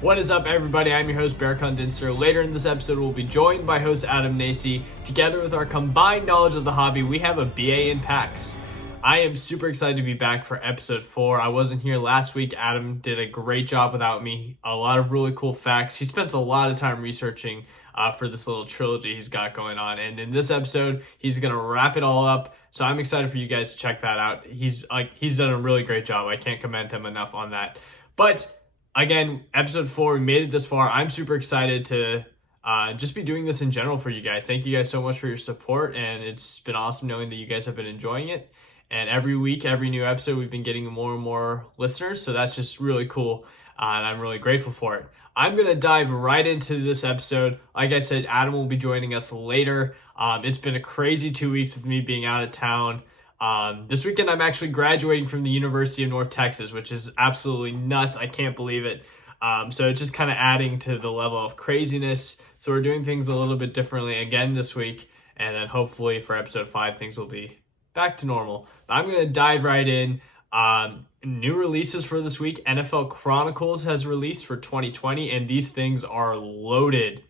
What is up, everybody? I'm your host, Berkan. Later in this episode, we'll be joined by host Adam Nacy. Together with our combined knowledge of the hobby, we have a BA in packs. I am super excited to be back for episode 4. I wasn't here last week. Adam did a great job without me. A lot of really cool facts. He spends a lot of time researching for this little trilogy he's got going on. And in this episode, he's going to wrap it all up. So I'm excited for you guys to check that out. He's done a really great job. I can't commend him enough on that. But again, episode 4, we made it this far. I'm super excited to just be doing this in general for you guys. Thank you guys so much for your support, and it's been awesome knowing that you guys have been enjoying it. And every week, every new episode, we've been getting more and more listeners, so that's just really cool, and I'm really grateful for it. I'm going to dive right into this episode. Like I said, Adam will be joining us later. It's been a crazy 2 weeks with me being out of town. This weekend, I'm actually graduating from the University of North Texas, which is absolutely nuts. I can't believe it. So it's just kind of adding to the level of craziness. So we're doing things a little bit differently again this week. And then hopefully for episode 5, things will be back to normal. But I'm going to dive right in. New releases for this week. NFL Chronicles has released for 2020, and these things are loaded.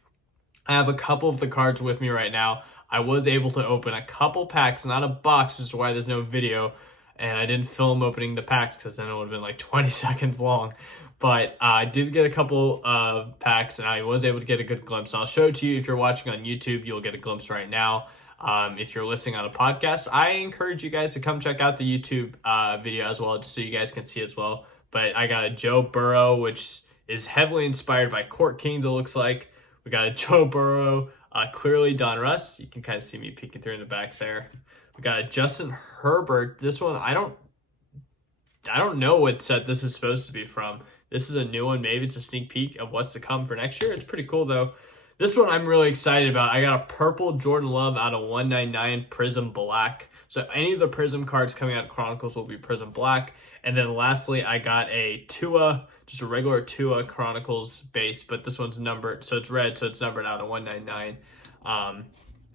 I have a couple of the cards with me right now. I was able to open a couple packs, not a box, which is why there's no video. And I didn't film opening the packs because then it would have been like 20 seconds long. But I did get a couple of packs, and I was able to get a good glimpse. I'll show it to you. If you're watching on YouTube, you'll get a glimpse right now. If you're listening on a podcast, I encourage you guys to come check out the YouTube video as well, just so you guys can see as well. But I got a Joe Burrow, which is heavily inspired by Court Kings, it looks like. We got a Joe Burrow, clearly Donrus. You can kind of see me peeking through in the back there. We got a Justin Herbert. This one, I don't know what set this is supposed to be from. This is a new one. Maybe it's a sneak peek of what's to come for next year. It's pretty cool, though. This one I'm really excited about. I got a purple Jordan Love out of 199 Prism Black. So any of the Prism cards coming out of Chronicles will be Prism Black. And then lastly, I got a Tua, just a regular Tua Chronicles base, but this one's numbered, so it's red, so it's numbered out of 199.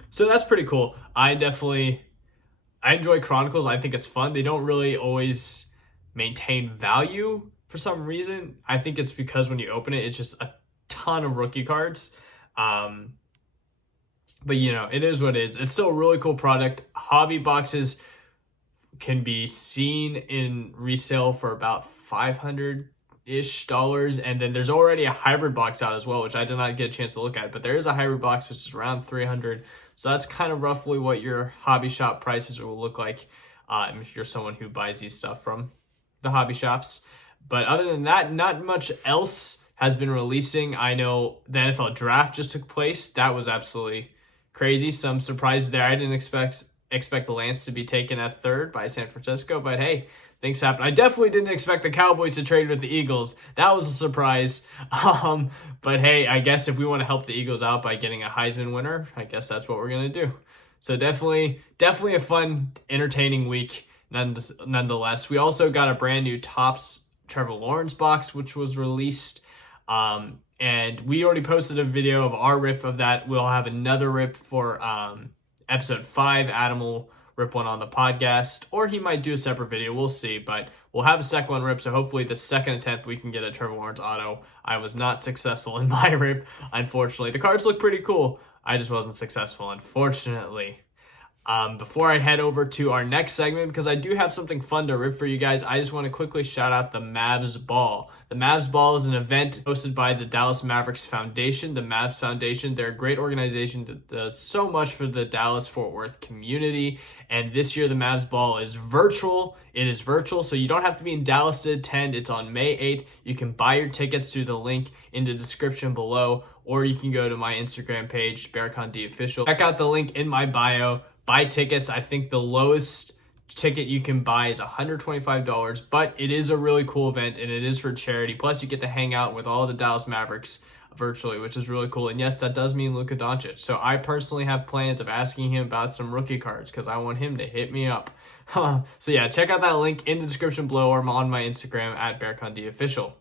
So that's pretty cool. I enjoy Chronicles. I think it's fun. They don't really always maintain value for some reason. I think it's because when you open it, it's just a ton of rookie cards. But you know, it is what it is. It's still a really cool product. Hobby boxes can be seen in resale for about $500-ish, and then there's already a hybrid box out as well, which I did not get a chance to look at, but there is a hybrid box which is around $300. So that's kind of roughly what your hobby shop prices will look like if you're someone who buys these stuff from the hobby shops. But other than that, not much else has been releasing. I know the NFL draft just took place. That was absolutely crazy. Some surprises there. I didn't expect the Lance to be taken at 3rd by San Francisco, but hey, things happen. I definitely didn't expect the Cowboys to trade with the Eagles. That was a surprise. But hey, I guess if we want to help the Eagles out by getting a Heisman winner, I guess that's what we're going to do. So definitely a fun, entertaining week nonetheless. We also got a brand new Topps Trevor Lawrence box, which was released. And we already posted a video of our rip of that. We'll have another rip for episode 5. Adam will rip one on the podcast, or he might do a separate video. We'll see, but we'll have a second one rip. So hopefully the second attempt we can get a Trevor Lawrence auto. I was not successful in my rip, unfortunately. The cards look pretty cool. I just wasn't successful, unfortunately. Before I head over to our next segment, because I do have something fun to rip for you guys, I just want to quickly shout out the Mavs Ball. The Mavs Ball is an event hosted by the Dallas Mavericks Foundation, the Mavs Foundation. They're a great organization that does so much for the Dallas-Fort Worth community. And this year, the Mavs Ball is virtual. It is virtual, so you don't have to be in Dallas to attend. It's on May 8th. You can buy your tickets through the link in the description below, or you can go to my Instagram page, BerkanDOfficial. Check out the link in my bio. Buy tickets. I think the lowest ticket you can buy is $125, but it is a really cool event, and it is for charity. Plus, you get to hang out with all the Dallas Mavericks virtually, which is really cool. And yes, that does mean Luka Doncic. So I personally have plans of asking him about some rookie cards because I want him to hit me up. So yeah, check out that link in the description below, or on my Instagram at BerkanDOfficial.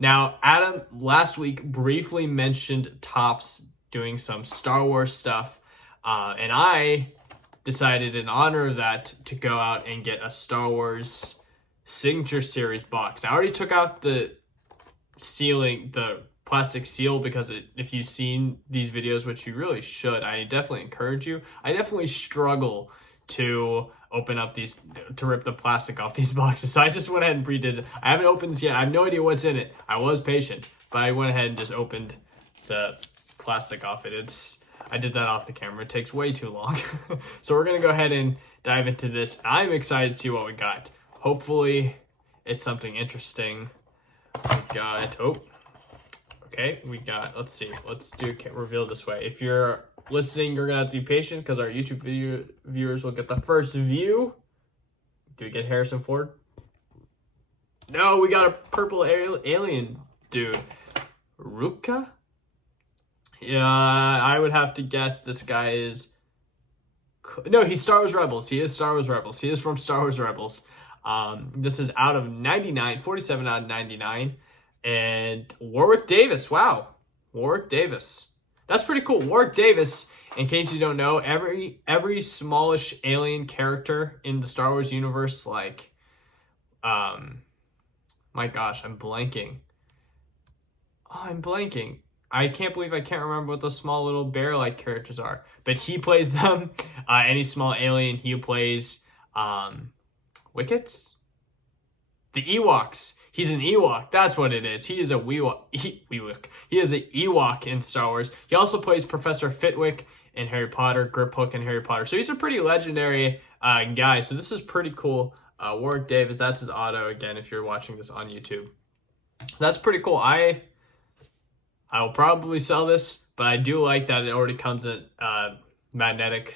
Now, Adam last week briefly mentioned Topps doing some Star Wars stuff, and I decided in honor of that to go out and get a Star Wars Signature Series box. I already took out the sealing the plastic seal, because if you've seen these videos, which you really should, I definitely encourage you. I definitely struggle to open up these, to rip the plastic off these boxes. So I just went ahead and redid it. I haven't opened this yet. I have no idea what's in it. I was patient, but I went ahead and just opened the plastic off it. I did that off the camera. It takes way too long. So we're going to go ahead and dive into this. I'm excited to see what we got. Hopefully it's something interesting. We got, okay, we got, let's see. Let's do a reveal this way. If you're listening, you're going to have to be patient because our YouTube video viewers will get the first view. Do we get Harrison Ford? No, we got a purple alien dude. Ruka? Yeah, I would have to guess this guy is... No, he's Star Wars Rebels. He is Star Wars Rebels. He is from Star Wars Rebels. This is out of 99, 47 out of 99. And Warwick Davis. Wow. Warwick Davis. That's pretty cool. Warwick Davis, in case you don't know, every smallish alien character in the Star Wars universe, like, my gosh, I'm blanking. Oh, I'm blanking. I can't believe I can't remember what those small little bear-like characters are. But he plays them. Any small alien, he plays Wickets? The Ewoks. He's an Ewok. That's what it is. He is a Wewok. He is an Ewok in Star Wars. He also plays Professor Fitwick in Harry Potter, Griphook in Harry Potter. So he's a pretty legendary guy. So this is pretty cool. Warwick Davis, that's his auto again if you're watching this on YouTube. That's pretty cool. I will probably sell this, but I do like that it already comes in magnetic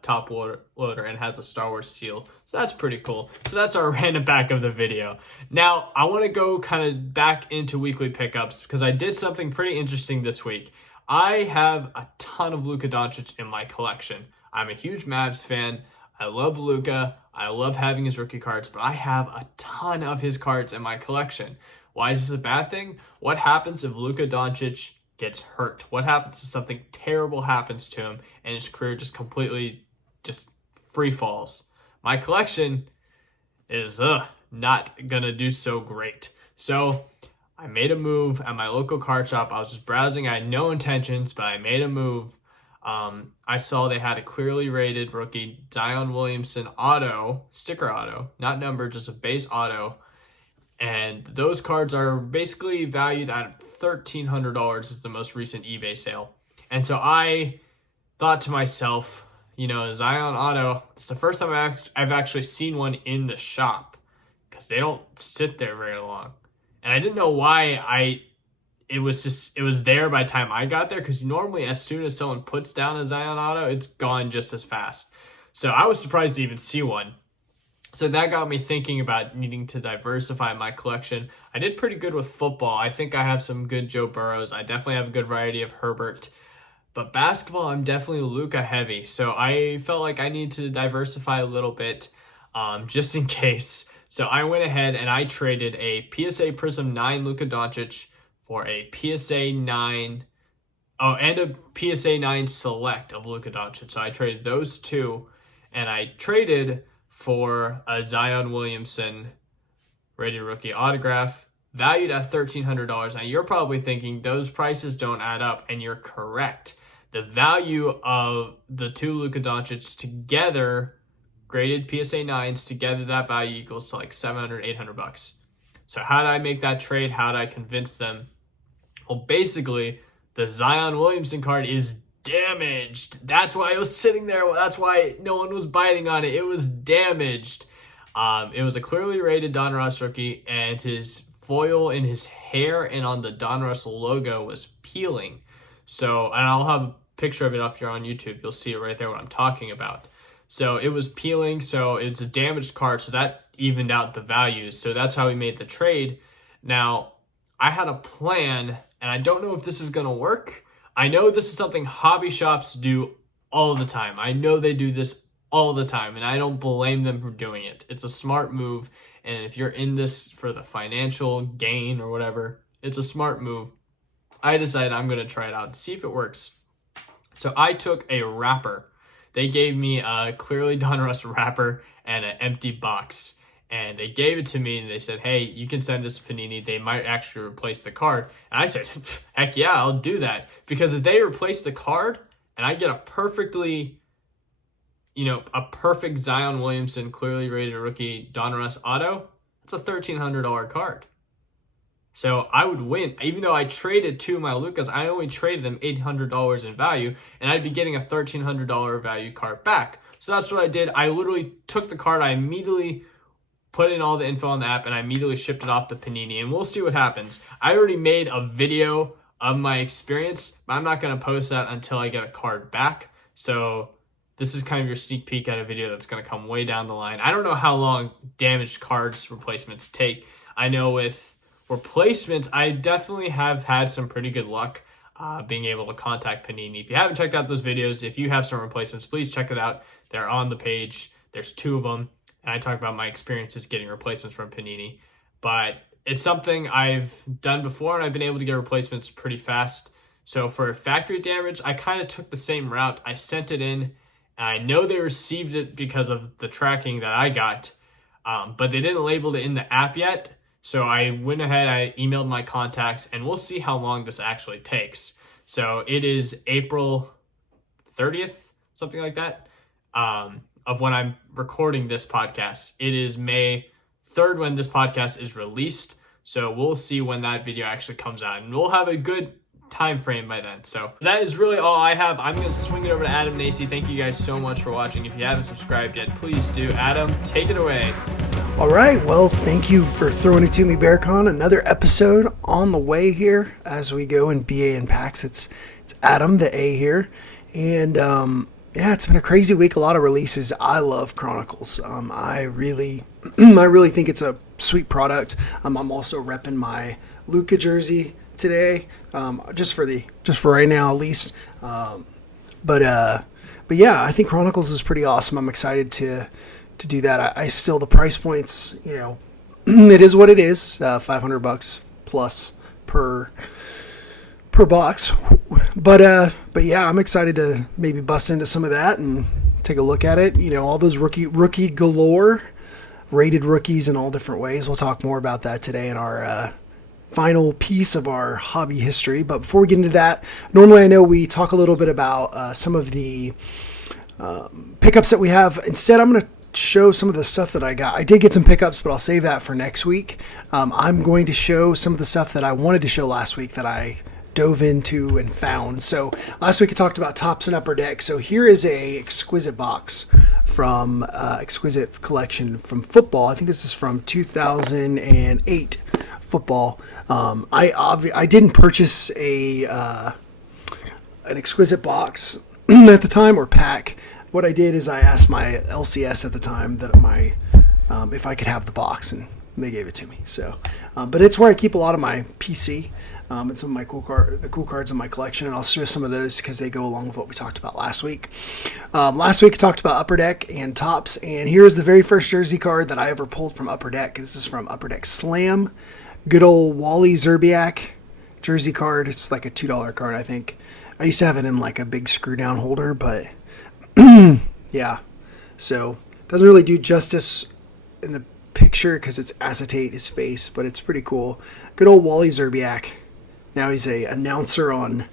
top loader and has a Star Wars seal. So that's pretty cool. So that's our random back of the video. Now, I want to go kind of back into weekly pickups because I did something pretty interesting this week. I have a ton of Luka Doncic in my collection. I'm a huge Mavs fan. I love Luka. I love having his rookie cards, but I have a ton of his cards in my collection. Why is this a bad thing? What happens if Luka Doncic gets hurt? What happens if something terrible happens to him and his career just completely just free falls? My collection is not gonna do so great. So I made a move at my local card shop. I was just browsing. I had no intentions, but I made a move. I saw they had a clearly rated rookie Zion Williamson auto, sticker auto, not number, just a base auto. And those cards are basically valued at $1,300 is the most recent eBay sale. And so I thought to myself, you know, Zion auto, it's the first time I've actually seen one in the shop because they don't sit there very long. And I didn't know why it was there by the time I got there, because normally as soon as someone puts down a Zion auto, it's gone just as fast. So I was surprised to even see one. So that got me thinking about needing to diversify my collection. I did pretty good with football. I think I have some good Joe Burrows. I definitely have a good variety of Herbert. But basketball, I'm definitely Luka heavy. So I felt like I need to diversify a little bit just in case. So I went ahead and I traded a PSA Prism 9 Luka Doncic for a PSA 9, and a PSA 9 Select of Luka Doncic. So I traded those two, and I traded for a Zion Williamson rated rookie autograph valued at $1,300. Now you're probably thinking those prices don't add up, and you're correct. The value of the two Luka Doncic together, graded PSA 9s together, that value equals to like $700, $800. So how did I make that trade? How did I convince them? Well, basically, the Zion Williamson card is damaged. That's why it was sitting there. That's why no one was biting on it. It was damaged. It was a clearly rated Donrus rookie, and his foil in his hair and on the Donrus logo was peeling. So, and I'll have a picture of it if you're on YouTube. You'll see it right there what I'm talking about. So it was peeling, so it's a damaged card, so that evened out the values. So that's how we made the trade. Now, I had a plan, and I don't know if this is going to work. I know this is something hobby shops do all the time. I know they do this all the time, and I don't blame them for doing it. It's a smart move, and if you're in this for the financial gain or whatever, it's a smart move. I decided I'm going to try it out and see if it works. So I took a wrapper. They gave me a clearly Donruss wrapper and an empty box. and they gave it to me and they said, hey, you can send this to Panini. They might actually replace the card. And I said, heck yeah, I'll do that. Because if they replace the card and I get a perfect Zion Williamson, clearly rated rookie Donrus auto, it's a $1,300 card. So I would win. Even though I traded two of my Lukas, I only traded them $800 in value, and I'd be getting a $1,300 value card back. So that's what I did. I literally took the card, I immediately put in all the info on the app, and I immediately shipped it off to Panini, and we'll see what happens. I already made a video of my experience, but I'm not going to post that until I get a card back. So this is kind of your sneak peek at a video that's going to come way down the line. I don't know how long damaged cards replacements take. I know with replacements, I definitely have had some pretty good luck being able to contact Panini. If you haven't checked out those videos, if you have some replacements, please check it out. They're on the page. There's 2 of them. And I talk about my experiences getting replacements from Panini. But it's something I've done before, and I've been able to get replacements pretty fast. So for factory damage, I kind of took the same route. I sent it in, and I know they received it because of the tracking that I got. But they didn't label it in the app yet. So I went ahead, I emailed my contacts, and we'll see how long this actually takes. So it is April 30th, something like that, of when I'm recording this podcast. It is May 3rd when this podcast is released. So we'll see when that video actually comes out, and we'll have a good time frame by then. So that is really all I have. I'm going to swing it over to Adam Nacy. Thank you guys so much for watching. If you haven't subscribed yet, please do. Adam, take it away. All right, well, thank you for throwing it to me, Berkan. Another episode on the way here as we go in BA and packs. It's Adam, the A here, and yeah, it's been a crazy week. A lot of releases. I love Chronicles. I really think it's a sweet product. I'm also repping my Luka jersey today, just for right now at least. But yeah, I think Chronicles is pretty awesome. I'm excited to do that. I still, the price points, it is what it is. $500 plus per box. But yeah, I'm excited to maybe bust into some of that and take a look at it. All those rookie galore, rated rookies in all different ways. We'll talk more about that today in our final piece of our hobby history. But before we get into that, normally I know we talk a little bit about some of the pickups that we have. Instead, I'm going to show some of the stuff that I got. I did get some pickups, but I'll save that for next week. I'm going to show some of the stuff that I wanted to show last week that I dove into and found. So last week I talked about Tops and Upper Deck. So here is a exquisite box from Exquisite Collection from football. I think this is from 2008 football. I didn't purchase an Exquisite box at the time or pack. What I did is I asked my LCS at the time that if I could have the box, and they gave it to me. So, but it's where I keep a lot of my PC and some of my the cool cards in my collection, and I'll show some of those because they go along with what we talked about last week. Last week I talked about Upper Deck and Tops, and here's the very first jersey card that I ever pulled from Upper Deck. This is from Upper Deck Slam. Good old Wally Szczerbiak jersey card. It's like a $2 card, I think. I used to have it in like a big screw down holder, but yeah, so doesn't really do justice in the picture because it's acetate his face, but it's pretty cool. Good old Wally Szczerbiak. Now he's a announcer on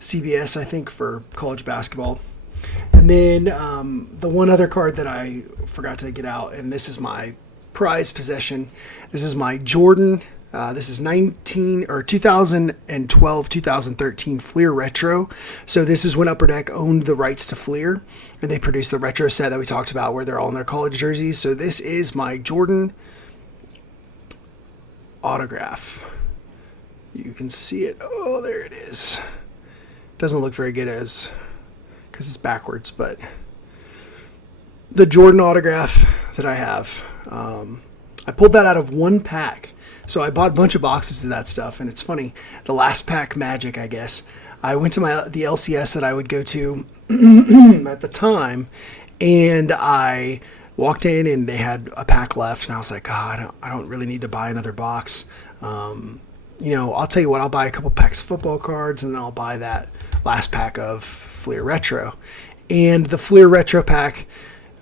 CBS, I think, for college basketball. And then the one other card that I forgot to get out, and this is my prized possession. This is my Jordan. This is 2012-2013 Fleer Retro. So this is when Upper Deck owned the rights to Fleer, and they produced the retro set that we talked about where they're all in their college jerseys. So this is my Jordan autograph. You can see it. Oh, there it is. Doesn't look very good because it's backwards, but the Jordan autograph that I have, I pulled that out of one pack. So I bought a bunch of boxes of that stuff, and it's funny, the last pack magic, I guess. I went to the LCS that I would go to at the time, and I walked in, and they had a pack left, and I was like, God, I don't really need to buy another box. I'll tell you what, I'll buy a couple packs of football cards, and then I'll buy that last pack of Fleer Retro. And the Fleer Retro pack,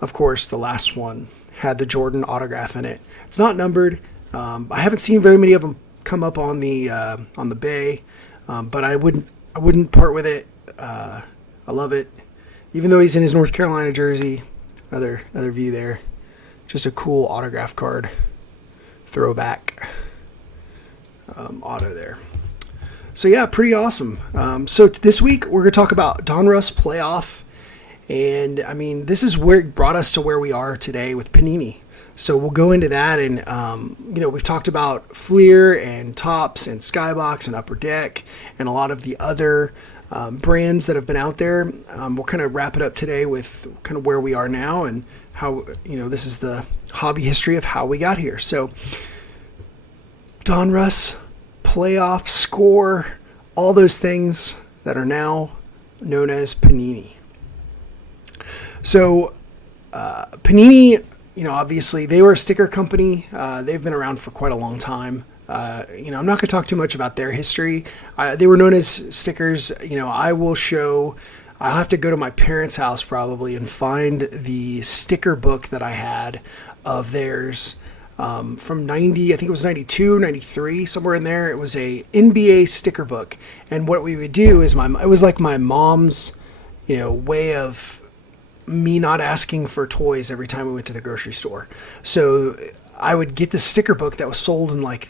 of course, the last one, had the Jordan autograph in it. It's not numbered. I haven't seen very many of them come up on the bay, but I wouldn't part with it. I love it, even though he's in his North Carolina jersey. Another view there, just a cool autograph card, throwback auto there. So yeah, pretty awesome. So this week we're gonna talk about Donrus playoff, and I mean this is where it brought us to where we are today with Panini. So we'll go into that, and we've talked about Fleer and Topps and Skybox and Upper Deck and a lot of the other brands that have been out there. We'll kind of wrap it up today with kind of where we are now and how, this is the hobby history of how we got here. So Donrus, playoff, score, all those things that are now known as Panini. So Panini, obviously they were a sticker company. They've been around for quite a long time. I'm not going to talk too much about their history. They were known as stickers. I'll have to go to my parents' house probably and find the sticker book that I had of theirs from 90, I think it was 92, 93, somewhere in there. It was a NBA sticker book. And what we would do is it was like my mom's, way of me not asking for toys every time we went to the grocery store. So I would get the sticker book that was sold in like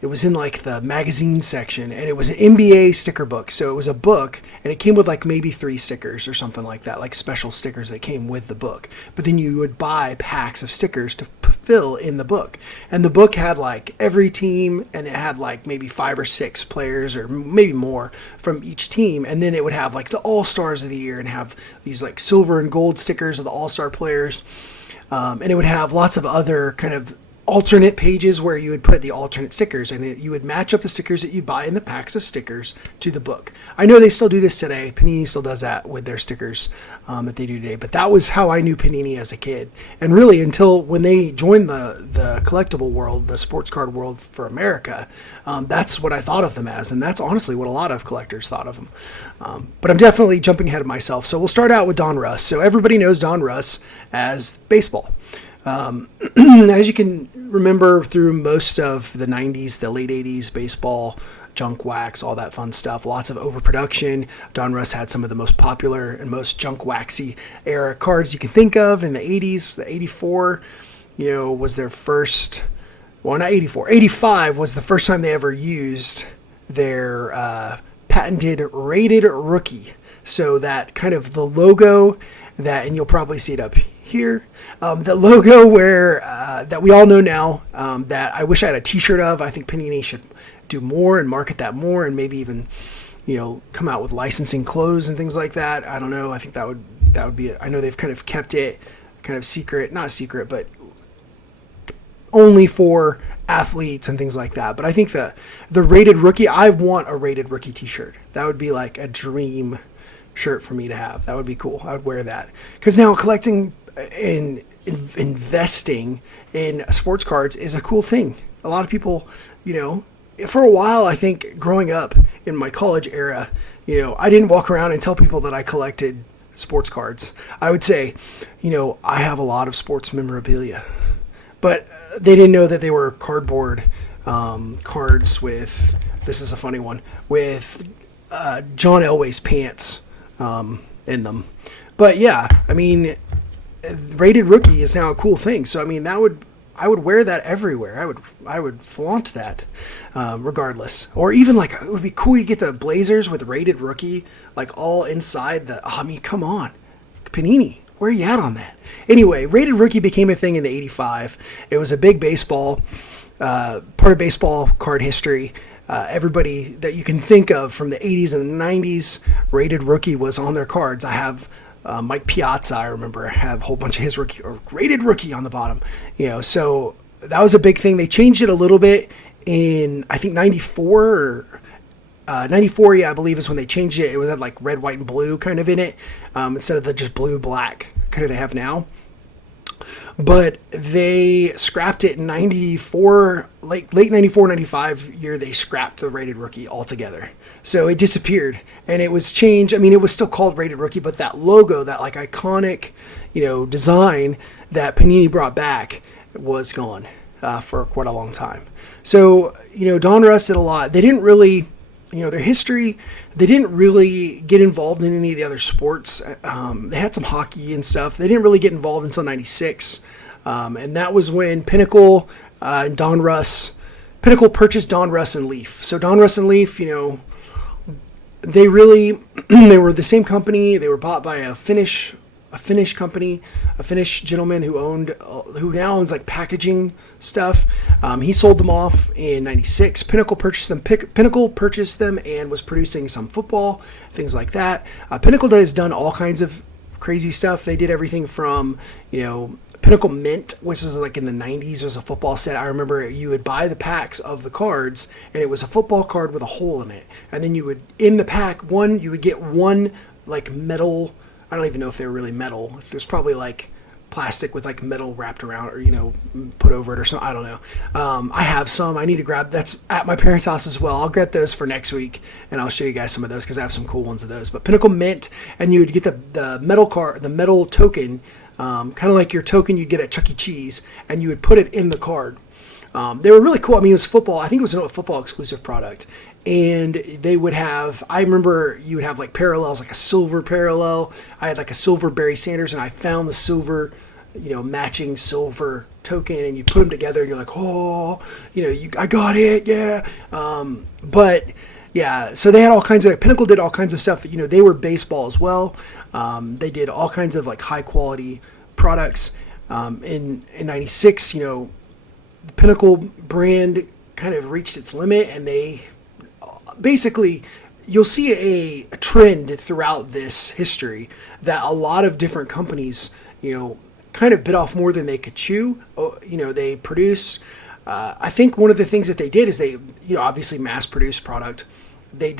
it was in like the magazine section, and it was an NBA sticker book. So it was a book, and it came with like maybe 3 stickers or something like that, like special stickers that came with the book. But then you would buy packs of stickers to fill in the book. And the book had like every team, and it had like maybe 5 or 6 players or maybe more from each team. And then it would have like the All-Stars of the year and have these like silver and gold stickers of the All-Star players. And it would have lots of other kind of alternate pages where you would put the alternate stickers, and you would match up the stickers that you buy in the packs of stickers to the book. I know they still do this today. Panini still does that with their stickers that they do today. But that was how I knew Panini as a kid. And really until when they joined the collectible world, the sports card world for America, that's what I thought of them as. And that's honestly what a lot of collectors thought of them. But I'm definitely jumping ahead of myself. So we'll start out with Donrus. So everybody knows Donrus as baseball. As you can remember through most of the 90s, the late 80s, baseball, junk wax, all that fun stuff, lots of overproduction. Donrus had some of the most popular and most junk waxy era cards you can think of in the 80s. The 84, was their first, well, not 84, 85 was the first time they ever used their patented rated rookie. So that kind of the logo that, and you'll probably see it up here, the logo where that we all know now, that I wish I had a t-shirt of. I think Panini should do more and market that more, and maybe even come out with licensing clothes and things like that. I don't know. I think that would be I know they've kind of kept it kind of secret, not secret, but only for athletes and things like that. But I think the rated rookie, I want a rated rookie t-shirt. That would be like a dream shirt for me to have. That would be cool. I would wear that, because now collecting and investing in sports cards is a cool thing. A lot of people, for a while, I think growing up in my college era, I didn't walk around and tell people that I collected sports cards. I would say, I have a lot of sports memorabilia, but they didn't know that they were cardboard cards with, this is a funny one, with John Elway's pants in them. But yeah, I mean, rated rookie is now a cool thing. So I mean, I would wear that everywhere. I would flaunt that, regardless. Or even like, it would be cool. You get the Blazers with rated rookie, like all inside come on, Panini, where are you at on that? Anyway, rated rookie became a thing in the 85. It was a big baseball, part of baseball card history. Everybody that you can think of from the 80s and the 90s, rated rookie was on their cards. I have Mike Piazza, I remember, have a whole bunch of his rookie or rated rookie on the bottom. So that was a big thing. They changed it a little bit in, I think, 94 or 94, I believe is when they changed it. It was had like red, white, and blue kind of in it, instead of the just blue, black kind of they have now. But they scrapped it in 94, late 94, 95 year, they scrapped the rated rookie altogether. So it disappeared, and it was changed. I mean, it was still called rated rookie, but that logo, that like iconic, design that Panini brought back was gone for quite a long time. So, Donruss did a lot. They didn't really, their history, they didn't really get involved in any of the other sports. They had some hockey and stuff. They didn't really get involved until 96. And that was when Pinnacle and Pinnacle purchased Donruss and Leaf. So Donruss and Leaf, they were the same company. They were bought by a Finnish company, a Finnish gentleman who now owns like packaging stuff. He sold them off in 96. Pinnacle purchased them and was producing some football, things like that. Pinnacle has done all kinds of crazy stuff. They did everything from, Pinnacle Mint, which was like in the 90s, was a football set. I remember you would buy the packs of the cards, and it was a football card with a hole in it. And then you would, in the pack, you would get one like metal, I don't even know if they were really metal. There's probably like plastic with like metal wrapped around or, put over it or something. I don't know. I have some. I need to grab. That's at my parents' house as well. I'll get those for next week, and I'll show you guys some of those because I have some cool ones of those. But Pinnacle Mint, and you would get the metal card, the metal token, kind of like your token you'd get at Chuck E. Cheese, and you would put it in the card. They were really cool. I mean, it was football. I think it was a football exclusive product. And they would have, I remember you would have like parallels, like a silver parallel. I had like a silver Barry Sanders, and I found the silver, matching silver token, and you put them together and you're like, oh, I got it. Yeah. But yeah, so they had all kinds of, Pinnacle did all kinds of stuff. They were baseball as well. They did all kinds of like high quality products. In 96, the Pinnacle brand kind of reached its limit, and they basically, you'll see a trend throughout this history that a lot of different companies, kind of bit off more than they could chew. They produced, I think one of the things that they did is they, obviously mass produced product. They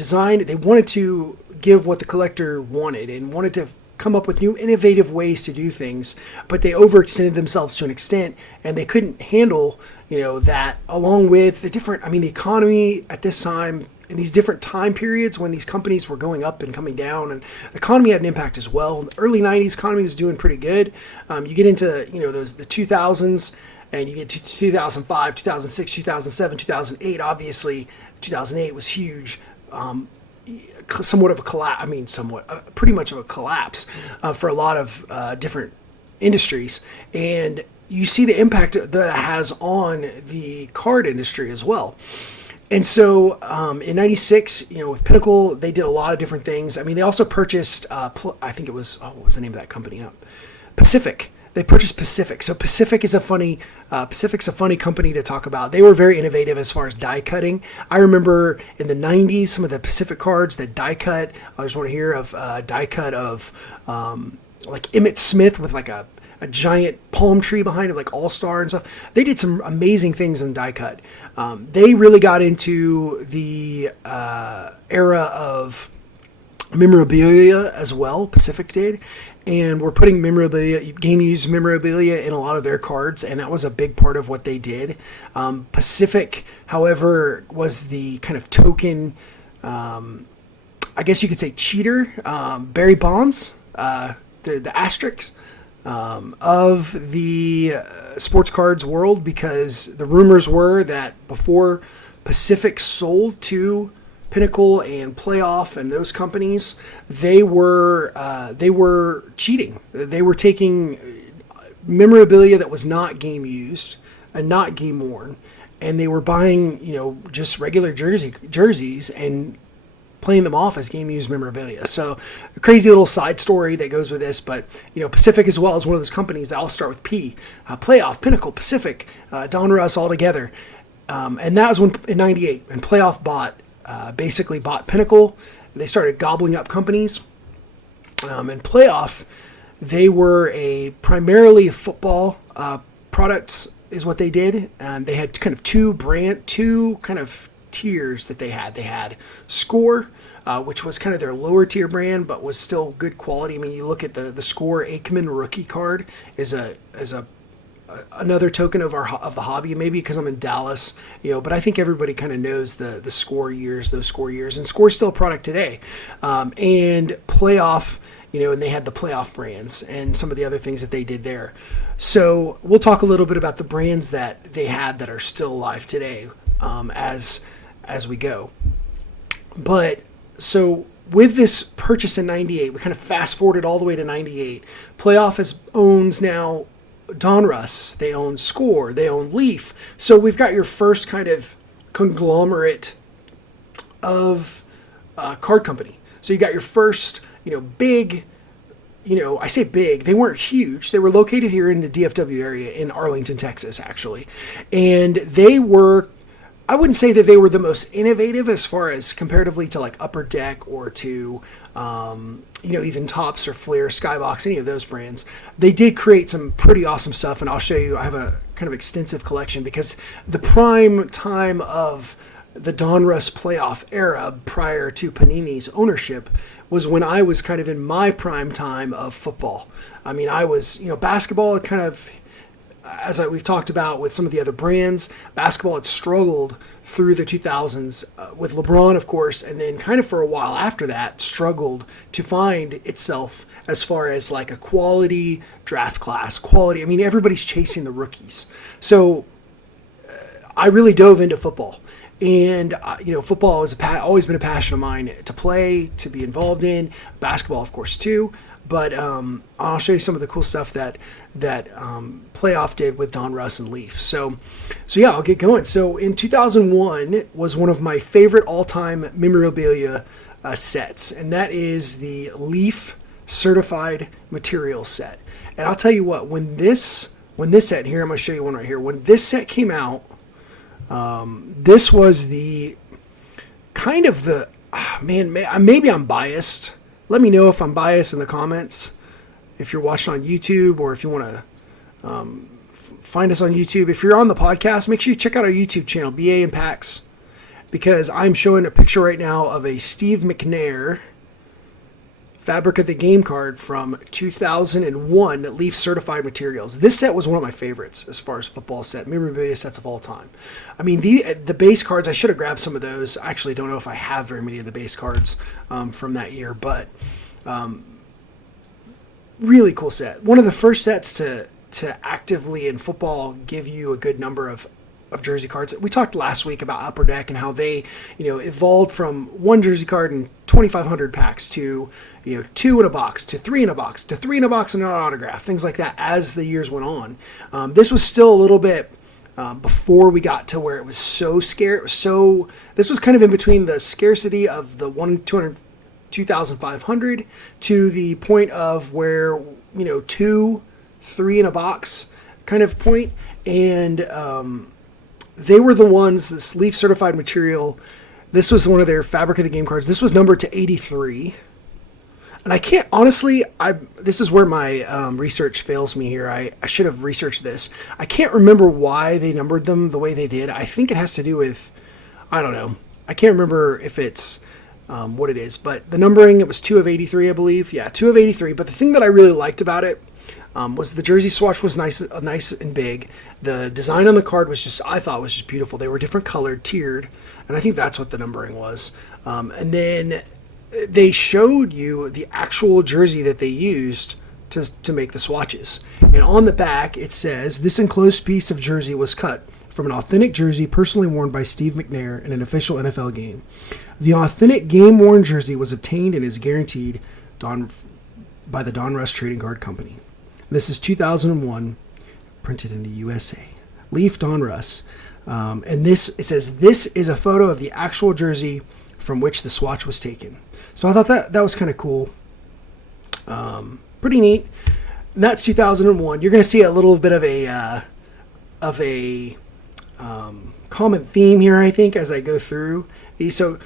wanted to give what the collector wanted and wanted to come up with new innovative ways to do things, but they overextended themselves to an extent, and they couldn't handle, that, along with the economy at this time, in these different time periods when these companies were going up and coming down, and the economy had an impact as well. In the early 90s, economy was doing pretty good. You get into, the 2000s, and you get to 2005, 2006, 2007, 2008. Obviously, 2008 was huge. Somewhat of a collapse. Pretty much of a collapse for a lot of different industries. And you see the impact that it has on the card industry as well. And so in 96, with Pinnacle, they did a lot of different things. They also purchased, I think it was, what was the name of that company? Pacific. They purchased Pacific. So Pacific's a funny company to talk about. They were very innovative as far as die cutting. I remember in the 90s, some of the Pacific cards that die cut. I just want to hear of die cut of like Emmitt Smith with like a giant palm tree behind it, like All-Star and stuff. They did some amazing things in die cut. They really got into the era of memorabilia as well. Pacific did. And we're putting game-used memorabilia in a lot of their cards, and that was a big part of what they did. Pacific, however, was the kind of token, I guess you could say, cheater. Barry Bonds, the asterisk of the sports cards world, because the rumors were that before Pacific sold to Pinnacle and Playoff and those companies, they were cheating. They were taking memorabilia that was not game used and not game worn, and they were buying just regular jerseys and playing them off as game used memorabilia. So a crazy little side story that goes with this, but Pacific as well is one of those companies that all start with P. Playoff, Pinnacle, Pacific, Donrus all together, and that was when in '98 when Playoff basically bought Pinnacle. They started gobbling up companies. And Playoff, they were primarily football products is what they did. And they had kind of two kind of tiers that they had. They had Score, which was kind of their lower tier brand, but was still good quality. You look at the Score Aikman rookie card is another token of the hobby, maybe because I'm in Dallas, but I think everybody kind of knows those score years, and Score's still a product today. And Playoff, and they had the playoff brands and some of the other things that they did there. So we'll talk a little bit about the brands that they had that are still alive today as we go. But so with this purchase in 98, we kind of fast forwarded all the way to 98. Playoff owns now Donrus, they own Score, they own Leaf. So we've got your first kind of conglomerate of card company. So you got your first, big, I say big, they weren't huge. They were located here in the DFW area in Arlington, Texas, actually. And they were, I wouldn't say that they were the most innovative as far as comparatively to like Upper Deck or to, even Topps or Fleer, Skybox, any of those brands. They did create some pretty awesome stuff, and I'll show you. I have a kind of extensive collection because the prime time of the Donrus playoff era prior to Panini's ownership was when I was kind of in my prime time of football. I mean, I was, basketball kind of, as we've talked about with some of the other brands, basketball had struggled through the 2000s with LeBron, of course, and then kind of for a while after that struggled to find itself as far as like a quality draft class, quality. I mean, everybody's chasing the rookies. So I really dove into football. And, football has always been a passion of mine to play, to be involved in. Basketball, of course, too. But I'll show you some of the cool stuff that Playoff did with Donrus and Leaf. So yeah, I'll get going. So in 2001 was one of my favorite all-time memorabilia sets, and that is the Leaf Certified Material set. And I'll tell you what, when this set here, I'm going to show you one right here. When this set came out, this was the kind of the maybe I'm biased. Let me know if I'm biased in the comments. If you're watching on YouTube or if you want to find us on YouTube. If you're on the podcast, make sure you check out our YouTube channel, BA and PAX, because I'm showing a picture right now of a Steve McNair Fabric of the Game card from 2001 Leaf Certified Materials. This set was one of my favorites as far as football set, memorabilia sets of all time. I mean, the base cards, I should have grabbed some of those. I actually don't know if I have very many of the base cards from that year, but really cool set. One of the first sets to actively in football give you a good number of jersey cards. We talked last week about Upper Deck and how they, evolved from one jersey card in 2,500 packs to, 2 in a box, to 3 in a box, to 3 in a box and an autograph, things like that as the years went on. This was still a little bit before we got to where it was so scarce. So this was kind of in between the scarcity of the 2,500 to the point of where, 2, 3 in a box kind of point. And, they were the ones, this Leaf Certified Material, this was one of their Fabric of the Game cards. This was numbered to 83. And I can't, honestly, this is where my research fails me here. I should have researched this. I can't remember why they numbered them the way they did. I think it has to do with, I don't know. I can't remember if it's what it is. But the numbering, it was 2 of 83, I believe. Yeah, 2 of 83. But the thing that I really liked about it was the jersey swatch was nice and big. The design on the card was I thought was just beautiful. They were different colored, tiered, and I think that's what the numbering was. And then they showed you the actual jersey that they used to make the swatches. And on the back, it says, this enclosed piece of jersey was cut from an authentic jersey personally worn by Steve McNair in an official NFL game. The authentic game-worn jersey was obtained and is guaranteed by the Donrus Trading Card Company. This is 2001, printed in the USA. Leaf Donrus. And it says, this is a photo of the actual jersey from which the swatch was taken. So I thought that was kind of cool. Pretty neat. And that's 2001. You're going to see a little bit of a common theme here, I think, as I go through these. So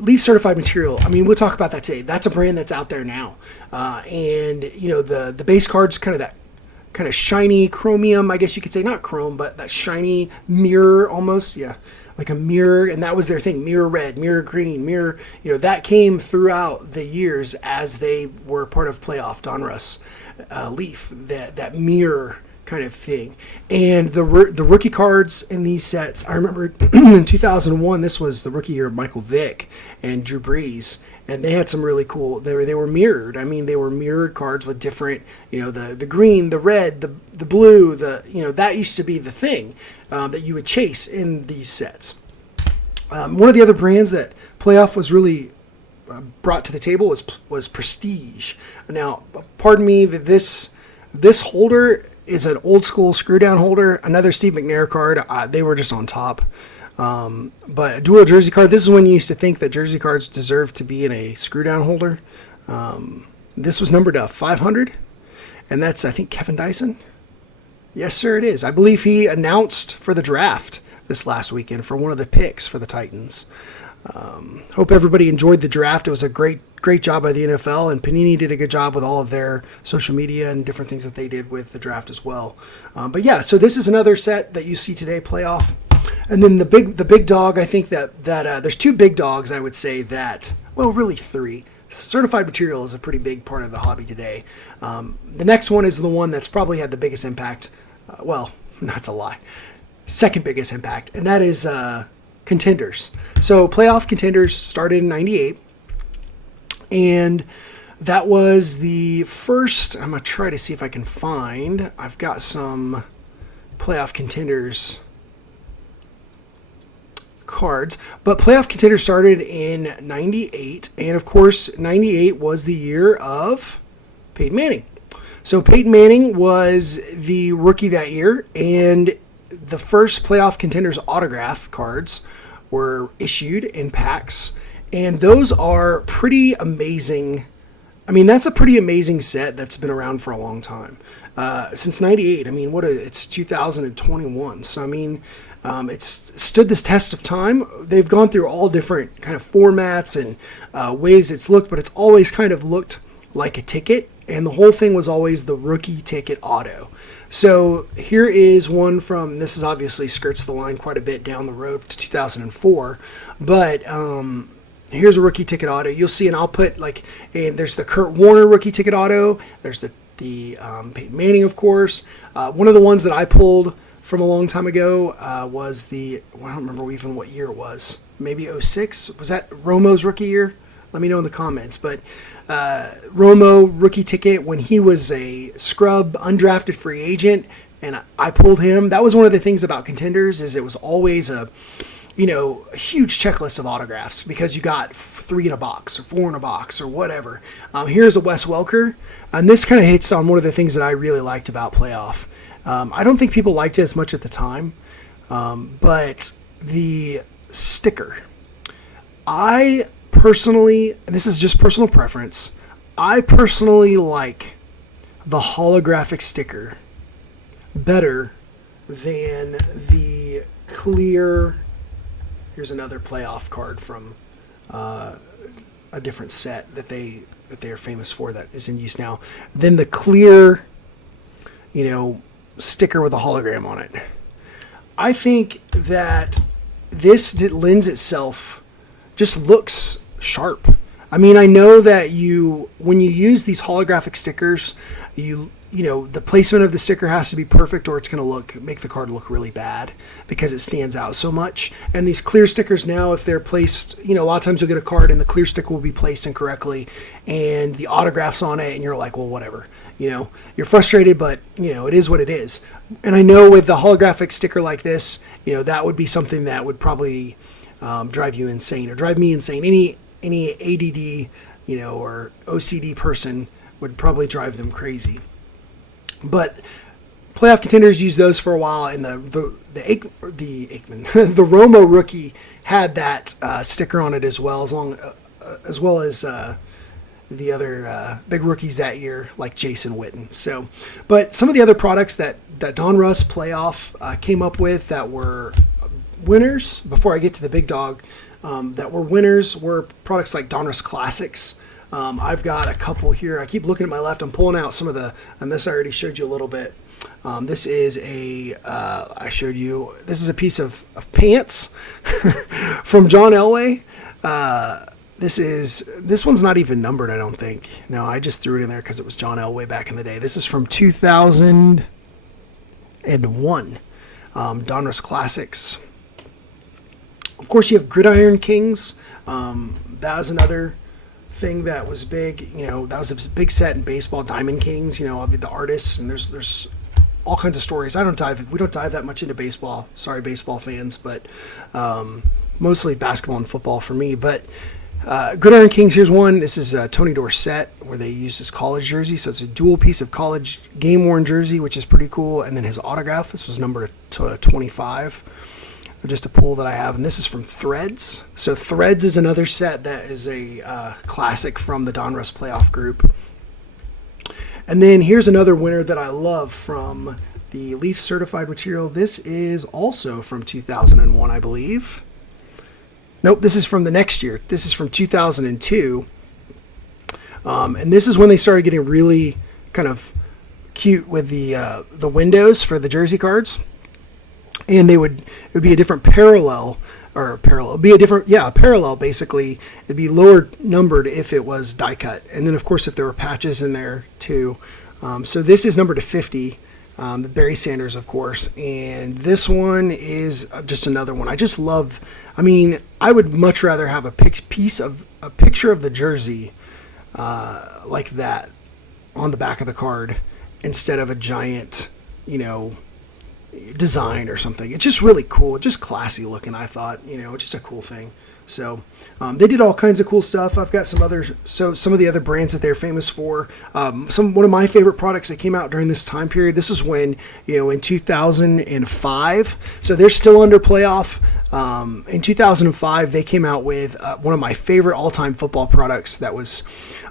Leaf Certified Material, I mean, we'll talk about that today. That's a brand that's out there now. And, the base card's kind of that kind of shiny chromium, I guess you could say, not chrome, but that shiny mirror almost. Yeah, like a mirror. And that was their thing, mirror red, mirror green, mirror, that came throughout the years as they were part of playoff Donrus Leaf, that mirror kind of thing. And the rookie cards in these sets, I remember in 2001, this was the rookie year of Michael Vick and Drew Brees, and they had some really cool. They were mirrored. I mean, they were mirrored cards with different, the green, the red, the blue, that used to be the thing that you would chase in these sets. One of the other brands that Playoff was really brought to the table was Prestige. Now, pardon me that this holder is an old school screw down holder. Another Steve McNair card. They were just on top. But a dual jersey card. This is when you used to think that jersey cards deserved to be in a screw down holder. This was numbered 500, and that's, I think, Kevin Dyson. Yes, sir, it is. I believe he announced for the draft this last weekend for one of the picks for the Titans. Hope everybody enjoyed the draft. It was a great job by the NFL, and Panini did a good job with all of their social media and different things that they did with the draft as well. But yeah, so this is another set that you see today, Playoff. And then the big dog, I think that there's two big dogs, I would say that, well, really three. Certified material is a pretty big part of the hobby today. The next one is the one that's probably had the biggest impact. Well, that's a lie. Second biggest impact, and that is Contenders. So Playoff Contenders started in 98, and that was the first. I'm going to try to see if I can find. I've got some Playoff Contenders cards, but Playoff Contenders started in 98, and of course 98 was the year of Peyton Manning. So Peyton Manning was the rookie that year, and the first Playoff Contenders autograph cards were issued in packs, and those are pretty amazing. I mean, that's a pretty amazing set that's been around for a long time. Since 98, I mean, it's 2021, so I mean, it's stood this test of time. They've gone through all different kind of formats and ways it's looked, but it's always kind of looked like a ticket, and the whole thing was always the rookie ticket auto. So here is one from, this is obviously skirts the line quite a bit down the road to 2004, but here's a rookie ticket auto. You'll see, and I'll put and there's the Kurt Warner rookie ticket auto. There's the Peyton Manning, of course. One of the ones that I pulled from a long time ago was I don't remember even what year it was. Maybe 06? Was that Romo's rookie year? Let me know in the comments. But Romo rookie ticket when he was a scrub undrafted free agent, and I pulled him. That was one of the things about Contenders, is it was always a huge checklist of autographs because you got 3 in a box or 4 in a box or whatever. Here's a Wes Welker, and this kind of hits on one of the things that I really liked about Playoff. I don't think people liked it as much at the time, but the sticker, I personally, and this is just personal preference, I personally like the holographic sticker better than the clear. Here's another Playoff card from a different set that they are famous for that is in use now. Than the clear, sticker with a hologram on it. I think that this lends itself, just looks sharp. I mean, I know that when you use these holographic stickers, the placement of the sticker has to be perfect, or it's going to make the card look really bad because it stands out so much. And these clear stickers now, if they're placed, a lot of times you'll get a card and the clear sticker will be placed incorrectly and the autograph's on it, and you're like, well, whatever. You're frustrated, but it is what it is. And I know with the holographic sticker like this, that would be something that would probably drive you insane, or drive me insane. Any ADD, or OCD person would probably drive them crazy. But Playoff Contenders used those for a while, and the Aikman, the Romo rookie had that sticker on it as well, as well as the other big rookies that year, like Jason Witten. So, but some of the other products that Donrus Playoff came up with that were winners, before I get to the big dog, that were winners were products like Donrus Classics. I've got a couple here. I keep looking at my left. I'm pulling out some of and this I already showed you a little bit. This is this is a piece of pants from John Elway. This one's not even numbered, I don't think. No, I just threw it in there because it was John Elway back in the day. This is from 2000. Donrus Classics. Of course, you have Gridiron Kings. That was another thing that was big. That was a big set in baseball. Diamond Kings. The artists, and there's all kinds of stories. We don't dive that much into baseball. Sorry, baseball fans, but mostly basketball and football for me. But Gridiron Kings, here's one. This is Tony Dorsett, where they used his college jersey. So it's a dual piece of college game-worn jersey, which is pretty cool. And then his autograph. This was numbered to 25. Just a pull that I have. And this is from Threads. So Threads is another set that is a classic from the Donruss playoff group. And then here's another winner that I love from the Leaf certified material. This is also from 2001, I believe. Nope, this is from the next year. This is from 2002. And this is when they started getting really kind of cute with the windows for the jersey cards. And it would be a different parallel basically. It'd be lower numbered if it was die cut. And then of course if there were patches in there too. So this is numbered to 50. The Barry Sanders, of course. And this one is just another one. I would much rather have a picture of the jersey like that on the back of the card instead of a giant, design or something. It's just really cool, just classy looking. I thought, just a cool thing. So they did all kinds of cool stuff. I've got some of the other brands that they're famous for. One of my favorite products that came out during this time period. This is when, in 2005. So they're still under playoff. In 2005, they came out with one of my favorite all-time football products that was,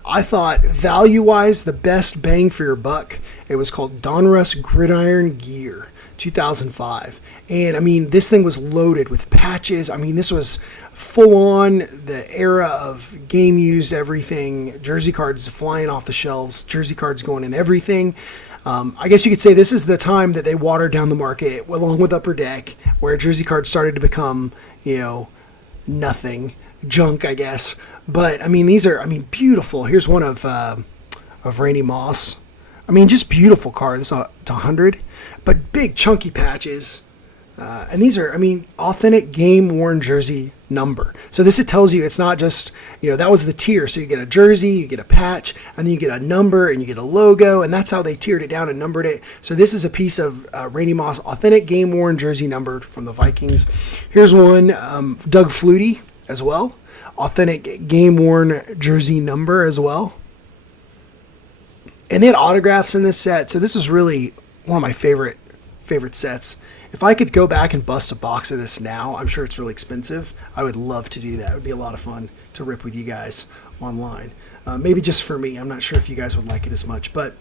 I thought, value-wise, the best bang for your buck. It was called Donrus Gridiron Gear. 2005. And this thing was loaded with patches. This was full on the era of game used everything, jersey cards flying off the shelves, jersey cards going in everything. I guess you could say this is the time that they watered down the market along with Upper Deck, where jersey cards started to become, nothing, junk, I guess. But these are, beautiful. Here's one of Randy Moss. Just beautiful card. This is 100, but big chunky patches. And these are, authentic game-worn jersey number. So this, it tells you it's not just, that was the tier. So you get a jersey, you get a patch, and then you get a number, and you get a logo, and that's how they tiered it down and numbered it. So this is a piece of Randy Moss authentic game-worn jersey numbered from the Vikings. Here's one, Doug Flutie as well. Authentic game-worn jersey number as well. And they had autographs in this set. So this is really one of my favorite sets. If I could go back and bust a box of this now, I'm sure it's really expensive. I would love to do that. It would be a lot of fun to rip with you guys online. Maybe just for me. I'm not sure if you guys would like it as much. But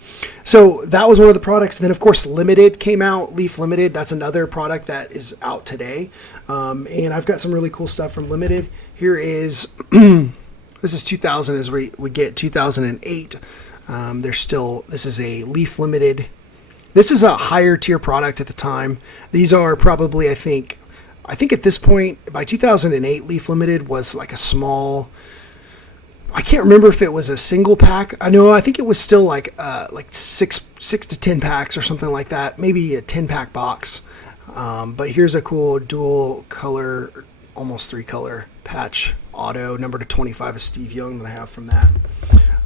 so that was one of the products. And then, of course, Limited came out. Leaf Limited. That's another product that is out today. And I've got some really cool stuff from Limited. Here is, this is 2000 as we get 2008. This is a Leaf Limited. This is a higher tier product at the time. These are probably, I think at this point, by 2008, Leaf Limited was like a small, I can't remember if it was a single pack. I think it was still like six to 10 packs or something like that. Maybe a 10 pack box. But here's a cool dual color, almost 3-color patch auto, number to 25 is Steve Young that I have from that.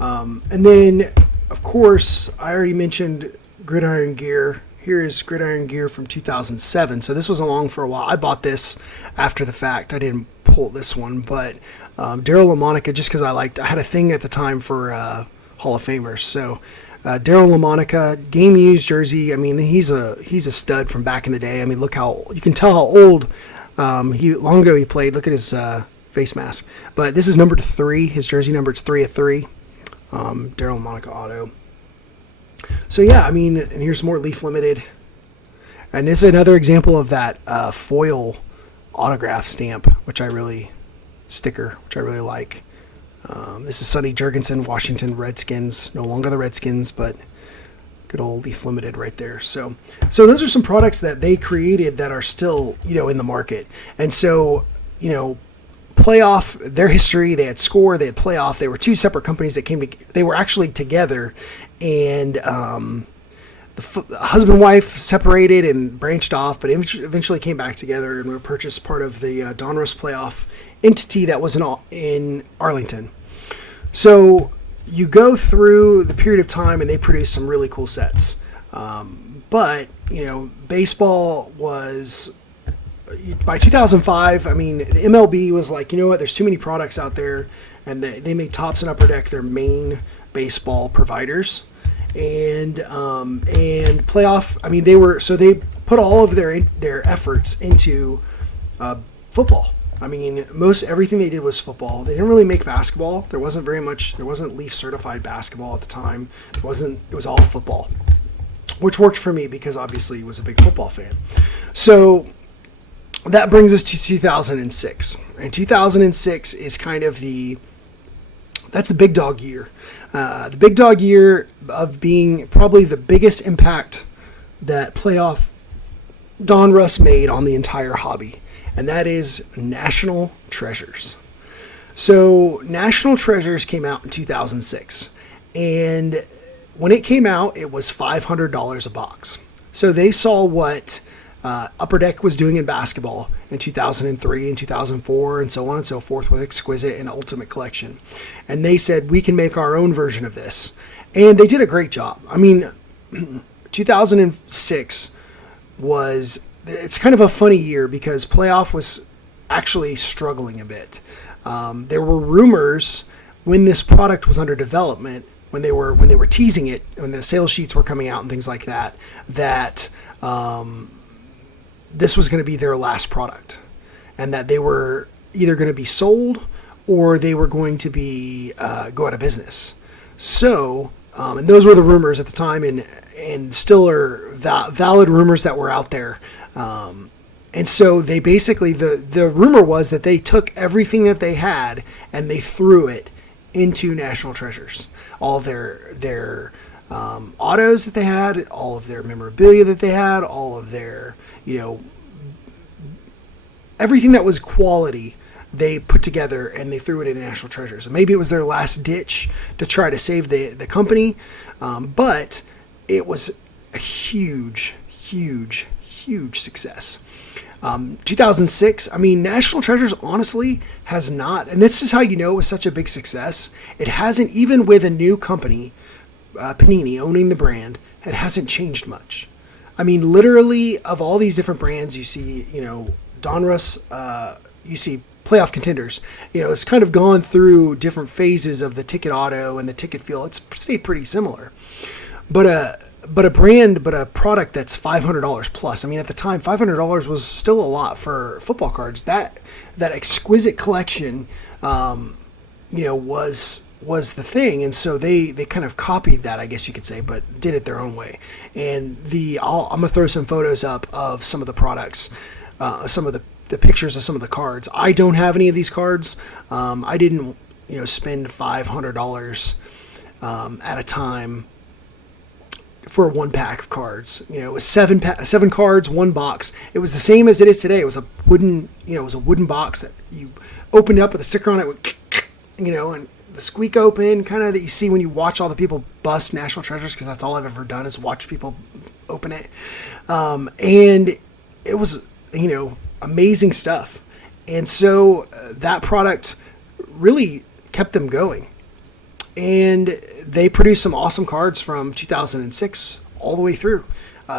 And then, of course, I already mentioned Gridiron Gear. Here is Gridiron Gear from 2007. So this was along for a while. I bought this after the fact. I didn't pull this one, but Daryl Lamonica, just because I had a thing at the time for Hall of Famers. So Daryl Lamonica, game used jersey. He's a stud from back in the day. Look how you can tell how old long ago he played. Look at his face mask. But this is number 3. His jersey number is 3 of 3. Daryl Lamonica auto. So yeah, and here's more Leaf Limited. And this is another example of that foil autograph stamp, which I really like. This is Sonny Jurgensen, Washington Redskins. No longer the Redskins, but good old Leaf Limited right there. So those are some products that they created that are still, in the market. And so, playoff, their history, they had Score, they had Playoff. They were two separate companies that they were actually together, and the husband and wife separated and branched off, but eventually came back together and were purchased part of the Donrus playoff entity that was in Arlington. So you go through the period of time and they produced some really cool sets. But, baseball was, by 2005, the MLB was like, you know what, there's too many products out there, and they made Topps and Upper Deck their main baseball providers. And playoff, they put all of their efforts into football. Most everything they did was football. They didn't really make basketball. There wasn't Leaf certified basketball at the time. It was all football, which worked for me because obviously I was a big football fan. So that brings us to 2006. And 2006 is kind of that's the big dog year. The big dog year of being probably the biggest impact that playoff Donrus made on the entire hobby. And that is National Treasures. So National Treasures came out in 2006. And when it came out, it was $500 a box. So they saw what Upper Deck was doing in basketball in 2003 and 2004 and so on and so forth with Exquisite and Ultimate Collection. And they said, we can make our own version of this. And they did a great job. 2006 it's kind of a funny year because playoff was actually struggling a bit. There were rumors when this product was under development, when they were teasing it, when the sales sheets were coming out and things like that, that this was going to be their last product, and that they were either going to be sold or they were going to be go out of business. So, and those were the rumors at the time, and still are valid rumors that were out there. And so they basically, the rumor was that they took everything that they had and they threw it into National Treasures. All their autos that they had, all of their memorabilia that they had, all of their, everything that was quality, they put together and they threw it into National Treasures. And maybe it was their last ditch to try to save the company, but it was a huge success. 2006, National Treasures honestly has not, and this is how you know it was such a big success. It hasn't, even with a new company, Panini owning the brand, it hasn't changed much. Literally, of all these different brands, you see, Donrus, you see playoff contenders. It's kind of gone through different phases of the ticket auto and the ticket feel. It's stayed pretty similar. But a product that's $500 plus. At the time, $500 was still a lot for football cards. That Exquisite Collection, was the thing, and so they kind of copied that, I guess you could say, but did it their own way. And I'm gonna throw some photos up of some of the products, some of the pictures of some of the cards. I don't have any of these cards. I didn't, spend $500 at a time for one pack of cards. It was seven cards, one box. It was the same as it is today. It was a wooden, box that you opened up with a sticker on it, and the squeak open, kind of that you see when you watch all the people bust National Treasures, because that's all I've ever done is watch people open it. And it was, amazing stuff. And so that product really kept them going. And they produced some awesome cards from 2006 all the way through.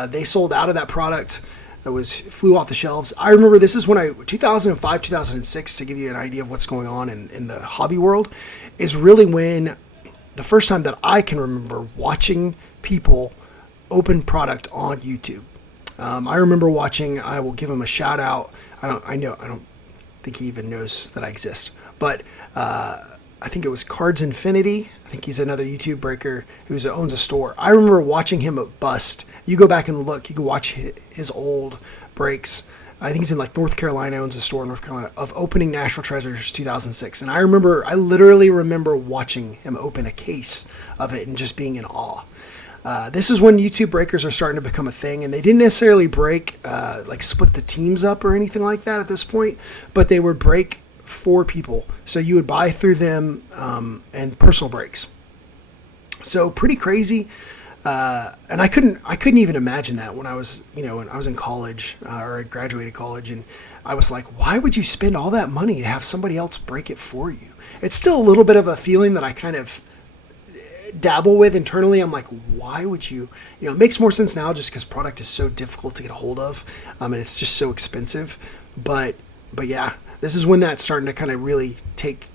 They sold out of that product. It flew off the shelves. I remember this is when 2005, 2006, to give you an idea of what's going on in the hobby world, is really when the first time that I can remember watching people open product on YouTube. I remember watching, I will give him a shout out. I don't think he even knows that I exist, but I think it was Cards Infinity. I think he's another YouTube breaker who owns a store. I remember watching him at Bust. You go back and look, you can watch his old breaks. I think he's in North Carolina, owns a store in North Carolina, of opening National Treasures 2006. And I literally remember watching him open a case of it and just being in awe. This is when YouTube breakers are starting to become a thing, and they didn't necessarily break, split the teams up or anything like that at this point, but they would break for people. So you would buy through them and personal breaks. So pretty crazy. And I couldn't even imagine that when I was, when I was in college or I graduated college, and I was like, why would you spend all that money to have somebody else break it for you? It's still a little bit of a feeling that I kind of dabble with internally. I'm like, why would you, it makes more sense now just because product is so difficult to get a hold of, and it's just so expensive. But yeah, this is when that's starting to kind of really take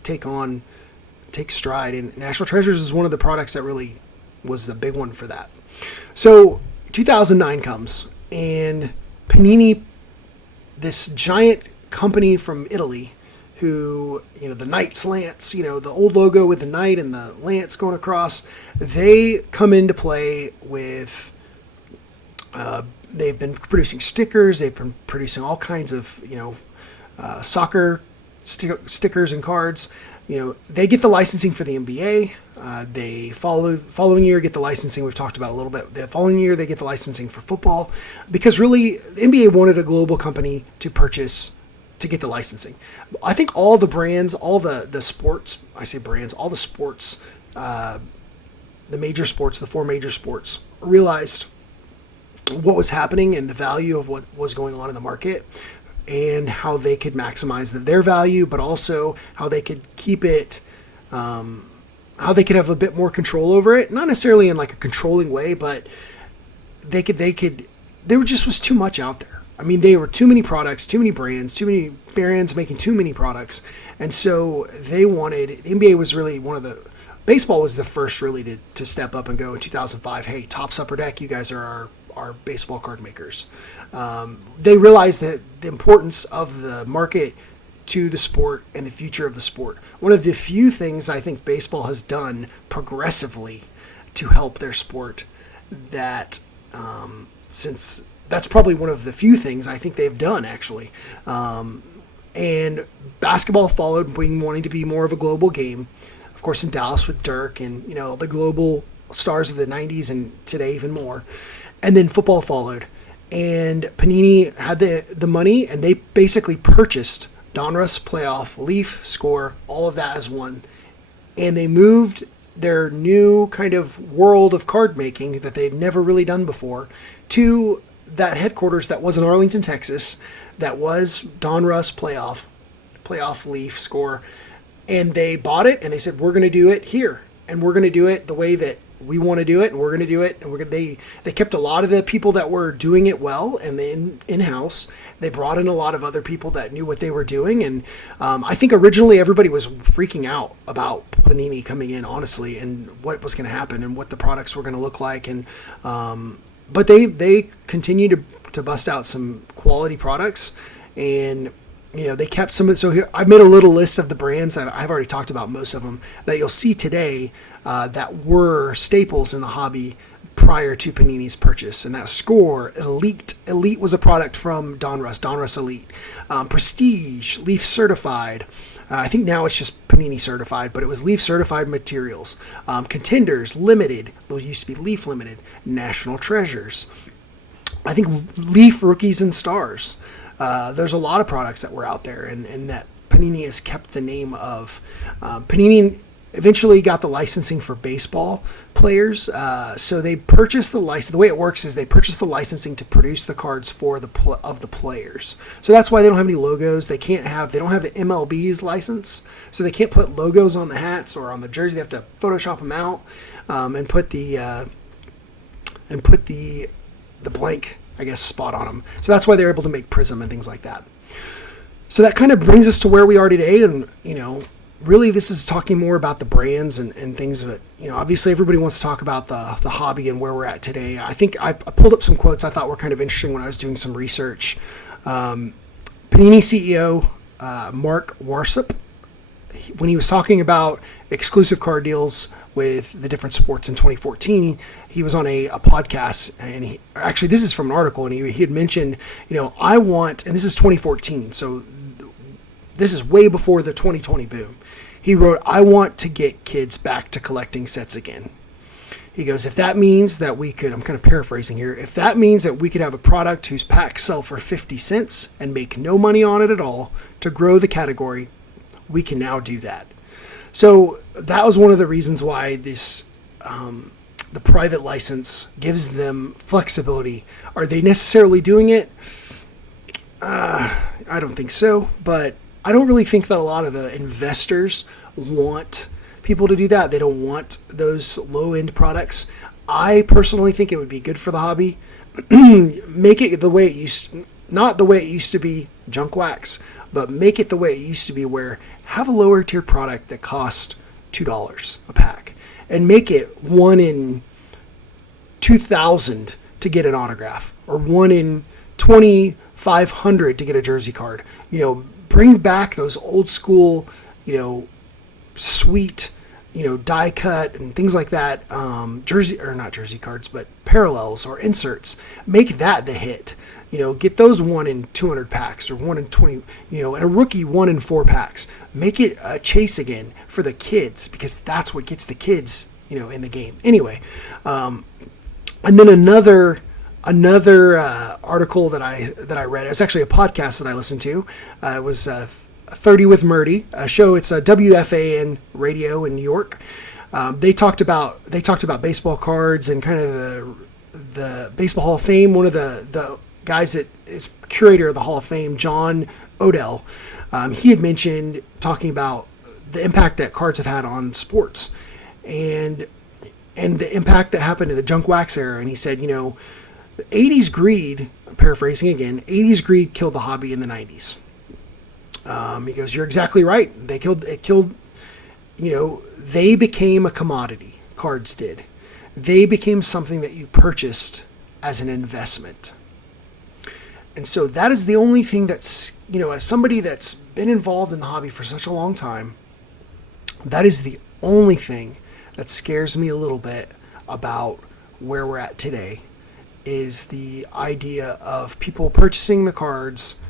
stride. And National Treasures is one of the products that really was the big one for that. So 2009 comes, and Panini, this giant company from Italy, who, the Knight's Lance, the old logo with the Knight and the Lance going across, they come into play with, they've been producing stickers, they've been producing all kinds of, soccer stickers and cards. They get the licensing for the NBA. They following year get the licensing. We've talked about a little bit. The following year they get the licensing for football, because really the NBA wanted a global company to get the licensing. I think all the brands, all the sports, I say brands, all the sports, the major sports, the four major sports, realized what was happening and the value of what was going on in the market, and how they could maximize their value, but also how they could keep it, how they could have a bit more control over it. Not necessarily in like a controlling way, but there was too much out there. I mean, there were too many products, too many brands making too many products. And so the NBA was really baseball was the first really to step up and go in 2005. Hey, Topps Upper Deck, you guys are our baseball card makers. They realized that the importance of the market to the sport and the future of the sport. One of the few things I think baseball has done progressively to help their sport, since that's probably one of the few things I think they've done, actually. And basketball followed, wanting to be more of a global game. Of course, in Dallas with Dirk and, the global stars of the 90s and today even more. And then football followed. And Panini had the money, and they basically purchased Donrus, Playoff, Leaf, Score, all of that as one. And they moved their new kind of world of card making that they'd never really done before to that headquarters that was in Arlington, Texas, that was Donrus, Playoff, Leaf, Score. And they bought it, and they said, we're going to do it here. And we're going to do it the way that we want to do it, and we're going to do it. And they kept a lot of the people that were doing it well, and then in-house, they brought in a lot of other people that knew what they were doing. And I think originally everybody was freaking out about Panini coming in, honestly, and what was going to happen and what the products were going to look like. And but they continue to bust out some quality products, and they kept some of it. So here I made a little list of the brands. I've already talked about most of them that you'll see today that were staples in the hobby prior to Panini's purchase. And that Score, Elite was a product from Donrus Elite. Prestige, Leaf Certified. I think now it's just Panini Certified, but it was Leaf Certified materials. Contenders, Limited. Those used to be Leaf Limited. National Treasures. I think Leaf Rookies and Stars. There's a lot of products that were out there, and that Panini has kept the name of. Panini eventually got the licensing for baseball players, so they purchased the license. The way it works is they purchase the licensing to produce the cards for the players. So that's why they don't have any logos. They don't have the MLB's license, so they can't put logos on the hats or on the jersey. They have to Photoshop them out and put the blank, I guess, spot on them. So that's why they're able to make Prism and things like that. So that kind of brings us to where we are today. And, really this is talking more about the brands and things that, obviously everybody wants to talk about the hobby and where we're at today. I think I pulled up some quotes I thought were kind of interesting when I was doing some research. Panini CEO Mark Warsop, when he was talking about exclusive card deals with the different sports in 2014, he was on a podcast, and actually this is from an article, and he had mentioned, I want, and this is 2014, so this is way before the 2020 boom. He wrote, I want to get kids back to collecting sets again. He goes, if that means that we could, I'm kind of paraphrasing here, if that means that we could have a product whose packs sell for 50 cents and make no money on it at all to grow the category, we can now do that. So that was one of the reasons why this the private license gives them flexibility. Are they necessarily doing it? I don't think so, but I don't really think that a lot of the investors want people to do that. They don't want those low-end products. I personally think it would be good for the hobby. Make it the way it not the way it used to be, junk wax, but make it the way it used to be, where have a lower tier product that costs $2 a pack, and make it 1 in 2,000 to get an autograph, or 1 in 2,500 to get a jersey card. Bring back those old school, sweet, die cut and things like that. Not jersey cards, but parallels or inserts. Make that the hit. Get those 1 in 200 packs, or 1 in 20, and a rookie 1 in 4 packs. Make it a chase again for the kids, because that's what gets the kids, in the game. Anyway, and then another article that I read. It was actually a podcast that I listened to. It was 30 with Murdy, a show. It's a WFAN radio in New York. They talked about baseball cards and kind of the Baseball Hall of Fame. One of the guys that is curator of the Hall of Fame, John Odell, he had mentioned talking about the impact that cards have had on sports, and the impact that happened in the junk wax era. And he said, the 80s greed, I'm paraphrasing again, 80s greed killed the hobby in the 90s. He goes, you're exactly right. They became a commodity. Cards did. They became something that you purchased as an investment. And so that is the only thing that's, as somebody that's been involved in the hobby for such a long time, that is the only thing that scares me a little bit about where we're at today, is the idea of people purchasing the cards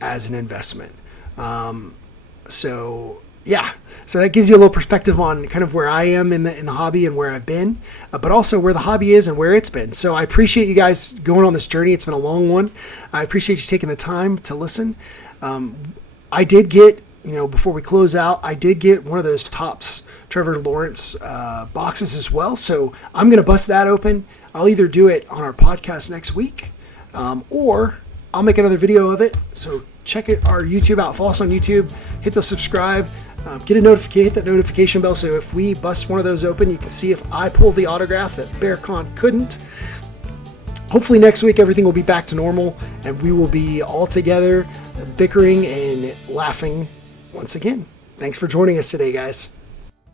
as an investment. So that gives you a little perspective on kind of where I am in the hobby and where I've been, but also where the hobby is and where it's been. So I appreciate you guys going on this journey. It's been a long one. I appreciate you taking the time to listen. I did get, before we close out, I did get one of those Topps Trevor Lawrence boxes as well. So I'm going to bust that open. I'll either do it on our podcast next week, or I'll make another video of it. So check our YouTube out. Follow us on YouTube. Hit the subscribe. Get a notification. Hit that notification bell, so if we bust one of those open, you can see if I pulled the autograph that Berkan couldn't. Hopefully next week everything will be back to normal, and we will be all together, bickering and laughing once again. Thanks for joining us today, guys.